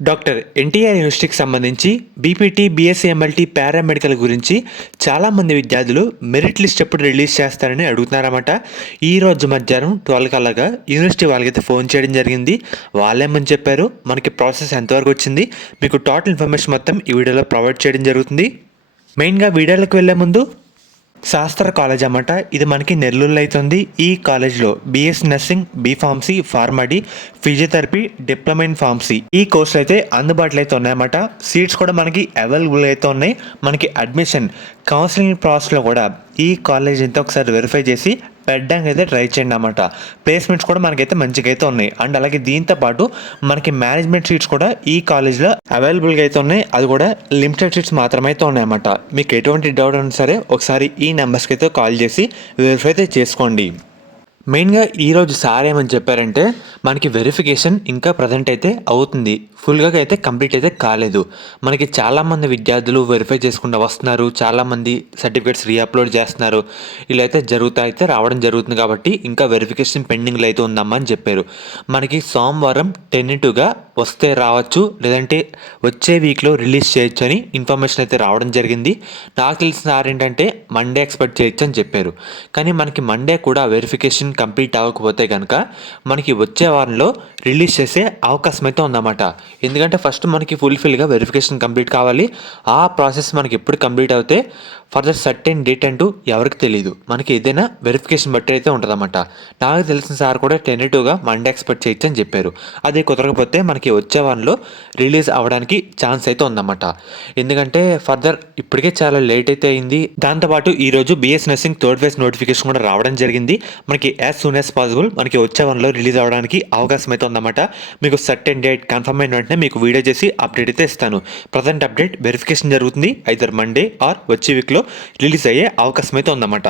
Doctor NTR యూనివర్సిటీకి సంబంధించి BPT, BSc MLT, paramedical గురించి చాలామంది విద్యార్థులు మెరిట్ లిస్ట్ ఎప్పుడు రిలీజ్ చేస్తారని అడుగుతున్నారన్నమాట. ఈ రోజు మధ్యాహ్నం 12 కల్లాగా యూనివర్సిటీ వాళ్ళకైతే ఫోన్ చేయడం జరిగింది. వాళ్ళేమని చెప్పారు, మనకి ప్రాసెస్ ఎంతవరకు వచ్చింది, మీకు టోటల్ ఇన్ఫర్మేషన్ మొత్తం ఈ వీడియోలో ప్రొవైడ్ చేయడం జరుగుతుంది. మెయిన్గా వీడియోలకు వెళ్ళే ముందు శాస్త్ర కాలేజ్ అన్నమాట. ఇది మనకి నెల్లూరులో అవుతుంది. ఈ కాలేజ్లో BS nursing, B Pharmacy, PharmD, physiotherapy, diploma in pharmacy ఈ కోర్సులు అయితే అందుబాటులో అయితే ఉన్నాయన్నమాట. సీట్స్ కూడా మనకి అవైలబుల్ అయితే ఉన్నాయి. మనకి అడ్మిషన్ కౌన్సిలింగ్ ప్రాసెస్లో కూడా ఈ కాలేజ్ అయితే ఒకసారి వెరిఫై చేసి పెట్టడానికి అయితే ట్రై చేయండి అన్నమాట. ప్లేస్మెంట్స్ కూడా మనకైతే మంచిగా అయితే ఉన్నాయి. అండ్ అలాగే దీంతో పాటు మనకి మేనేజ్మెంట్ సీట్స్ కూడా ఈ కాలేజ్లో అవైలబుల్గా అయితే ఉన్నాయి. అది కూడా లిమిటెడ్ సీట్స్ మాత్రమే అయితే ఉన్నాయన్నమాట. మీకు ఎటువంటి డౌట్ ఉన్నా సరే ఒకసారి ఈ నెంబర్స్కి అయితే కాల్ చేసి వెరిఫై అయితే చేసుకోండి. మెయిన్గా ఈరోజు సార్ ఏమని చెప్పారంటే, మనకి వెరిఫికేషన్ ఇంకా ప్రజెంట్ అయితే అవుతుంది, ఫుల్గా అయితే కంప్లీట్ అయితే కాలేదు. మనకి చాలామంది విద్యార్థులు వెరిఫై చేసుకుంటూ వస్తున్నారు, చాలామంది సర్టిఫికేట్స్ రీఅప్లోడ్ చేస్తున్నారు. ఇలా అయితే అయితే రావడం జరుగుతుంది. కాబట్టి ఇంకా వెరిఫికేషన్ పెండింగ్లో అయితే ఉందమ్మా అని చెప్పారు. మనకి సోమవారం టెన్నిటుగా వస్తే రావచ్చు, లేదంటే వచ్చే వీక్లో రిలీజ్ చేయొచ్చు అని ఇన్ఫర్మేషన్ అయితే రావడం జరిగింది. నాకు తెలిసిన సార్ ఏంటంటే మండే ఎక్స్పెక్ట్ చేయొచ్చు అని చెప్పారు. కానీ మనకి మండే కూడా వెరిఫికేషన్ కంప్లీట్ అవ్వకపోతే కనుక మనకి వచ్చే వారంలో రిలీజ్ చేసే అవకాశం అయితే ఉందన్నమాట. ఎందుకంటే ఫస్ట్ మనకి ఫుల్ఫిల్గా వెరిఫికేషన్ కంప్లీట్ కావాలి. ఆ ప్రాసెస్ మనకి ఎప్పుడు కంప్లీట్ అవుతే ఫర్దర్ సర్టెన్ డేట్ అంటూ ఎవరికి తెలియదు. మనకి ఏదైనా వెరిఫికేషన్ బట్టి అయితే ఉంటుందన్నమాట. నాకు తెలిసిన సార్ కూడా టెన్నిటివ్గా మండే ఎక్స్పెక్ట్ చేయొచ్చు అని చెప్పారు. అది కుదరకపోతే మనకి వచ్చే వారంలో రిలీజ్ అవ్వడానికి ఛాన్స్ అయితే ఉందన్నమాట. ఎందుకంటే ఫర్దర్ ఇప్పటికే చాలా లేట్ అయితే అయింది. దాంతోపాటు ఈరోజు BS nursing third phase notification కూడా రావడం జరిగింది. మనకి యాజ్ సూన్ యాజ్ పాసిబుల్ మనకి వచ్చే వారంలో రిలీజ్ అవ్వడానికి అవకాశం అయితే ఉందన్నమాట. మీకు సర్టెన్ డేట్ కన్ఫర్మ్ అయిన వెంటనే మీకు వీడియో చేసి అప్డేట్ అయితే ఇస్తాను. ప్రజెంట్ అప్డేట్ వెరిఫికేషన్ జరుగుతుంది. ఐదర్ మండే ఆర్ వచ్చే వీక్లో రిలీజ్ అయ్యే అవకాశం అయితే ఉందన్నమాట.